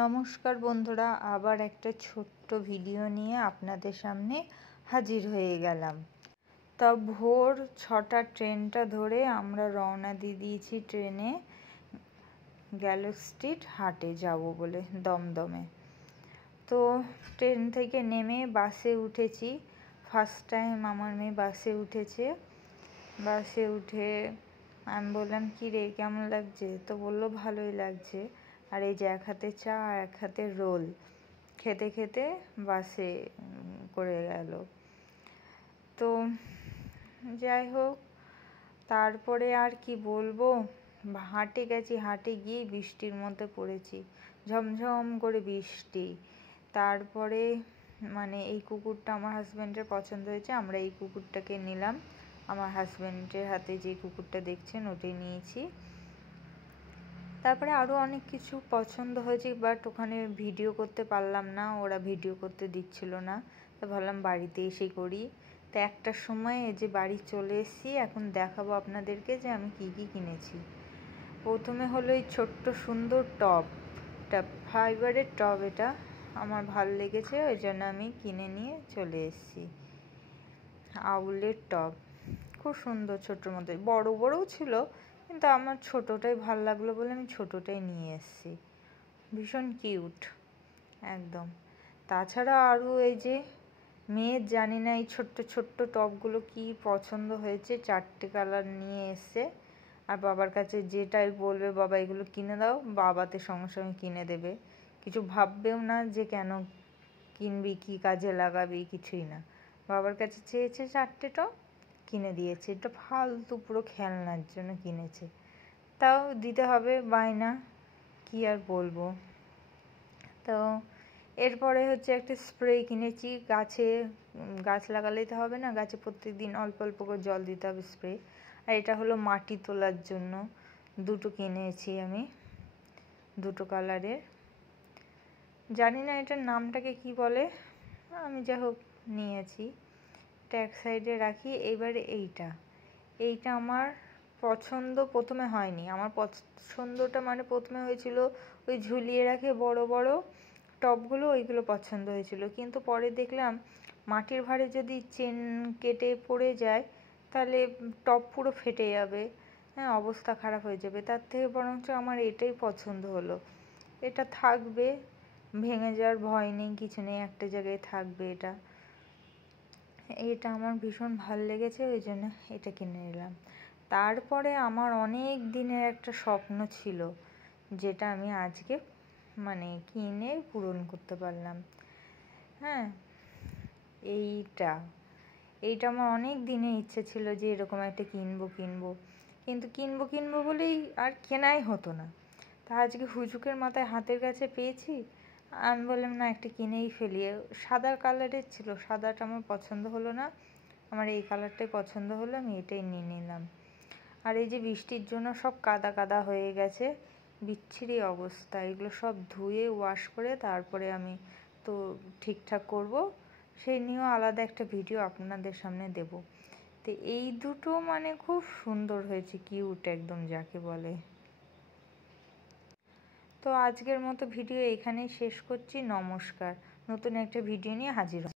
নমস্কার বন্ধুরা, আবার একটা ছোট্ট ভিডিও নিয়ে আপনাদের সামনে হাজির হয়ে গেলাম। তা ভোর 6টার ট্রেনটা ধরে আমরা রওনা দিয়ে দিয়েছি ট্রেনে গ্যালো স্ট্রিট হাটে যাব বলে দমদমে। তো ট্রেন থেকে নেমে বাসে উঠেছি। ফার্স্ট টাইম আমার মেয়ে বাসে উঠেছে। বাসে উঠে আমি বললাম, কী রে কেমন লাগছে? তো বললো ভালোই লাগছে। আর এই যে এক হাতে চা আর এক হাতে রোল খেতে খেতে বাসে করে গেল। তো যাই হোক, তারপরে আর কি বলবো, হাটে গেছি, হাটে গিয়ে বৃষ্টির মধ্যে পড়েছি, ঝমঝম করে বৃষ্টি। তারপরে মানে এই কুকুরটা আমার হাজব্যান্ডের পছন্দ হয়েছে, আমরা এই কুকুরটাকে নিলাম। আমার হাজব্যান্ডের হাতে যে কুকুরটা দেখছেন ওটাই নিয়েছি। তারপরে আরও অনেক কিছু পছন্দ হয়েছে, বাট ওখানে ভিডিও করতে পারলাম না, ওরা ভিডিও করতে দিচ্ছিল না। তো ভাবলাম বাড়িতে এসে করি। তো একটার সময় এই যে বাড়ি চলে এসেছি, এখন দেখাবো আপনাদেরকে যে আমি কি কি কিনেছি। প্রথমে হলো এই ছোট্ট সুন্দর টবটা, ফাইবারের টব। এটা আমার ভালো লেগেছে, ওই জন্য আমি কিনে নিয়ে চলে এসেছি। আউলের টব খুব সুন্দর, ছোটোর মধ্যে বড় বড়ও ছিল, কিন্তু আমার ছোটোটাই ভালো লাগলো বলে আমি ছোটোটাই নিয়ে এসেছি। ভীষণ কিউট একদম। তাছাড়া আরও এই যে মেয়ের জানি না এই ছোট্ট ছোট্ট টবগুলো কি পছন্দ হয়েছে, 4টে কালার নিয়ে এসছে। আর বাবার কাছে যেটাই বলবে, বাবা এগুলো কিনে দাও, বাবাতে সঙ্গে সঙ্গে কিনে দেবে। কিছু ভাববেও না যে কেন কিনবি, কি কাজে লাগাবি, কিছুই না। বাবার কাছে চেয়েছে 4টে টব, কিনে দিয়েছে। এটা ফালতু পুরো খেলনার জন্য কিনেছে, তাও দিতে হবে বায়না, কি আর বলবো। তো এরপরে হচ্ছে একটা স্প্রে কিনেছি। গাছ লাগালেই তো হবে না, গাছে প্রত্যেক দিন অল্প অল্প করে জল দিতে হবে, স্প্রে। আর এটা হলো মাটি তোলার জন্য, 2টো কিনেছি আমি, 2টো কালারের। জানি না এটার নামটাকে কি বলে, আমি যা হোক নিয়েছি। এটা এক সাইডে রাখি। এবারে এইটা আমার পছন্দ প্রথমে হয়নি। আমার পছন্দটা মানে প্রথমে হয়েছিল ওই ঝুলিয়ে রাখে বড় বড় টবগুলো, ওইগুলো পছন্দ হয়েছিল। কিন্তু পরে দেখলাম মাটির ভারে যদি চেন কেটে পড়ে যায় তাহলে টব পুরো ফেটে যাবে, হ্যাঁ, অবস্থা খারাপ হয়ে যাবে। তার থেকে বরঞ্চ আমার এটাই পছন্দ হলো। এটা থাকবে, ভেঙে যাওয়ার ভয় নেই, কিছু নেই, একটা জায়গায় থাকবে। এটা আমার ভীষণ ভালো লেগেছে, ওই জন্য এটা কিনে নিলাম। তারপরে আমার অনেক দিনের একটা স্বপ্ন ছিল, যেটা আমি আজকে মানে কিনে পূরণ করতে পারলাম। হ্যাঁ, এইটা আমার অনেক দিনের ইচ্ছে ছিল যে এরকম একটা কিনবো, কিন্তু কিনবো বলেই আর কেনাই হতো না। তা আজকে হুজুকের মাথায় হাতের কাছে পেয়েছি, আমি বললাম না, একটা কিনেই ফেলি। সাদা কালারের ছিল, সাদাটা আমার পছন্দ হলো না, আমার এই কালারটাই পছন্দ হলো, আমি এটাই নিয়ে নিলাম। আর এই যে বৃষ্টির জন্য সব কাদা কাদা হয়ে গেছে, বিচ্ছিরি অবস্থা। এগুলো সব ধুয়ে ওয়াশ করে তারপরে আমি তো ঠিকঠাক করব, সেই নিয়েও আলাদা একটা ভিডিও আপনাদের সামনে দেব। তো এই দুটো মানে খুব সুন্দর হয়েছে, কিউট একদম যাকে বলে। তো আজকের মতো ভিডিও এখানেই শেষ করছি। নমস্কার। নতুন একটা ভিডিও নিয়ে হাজির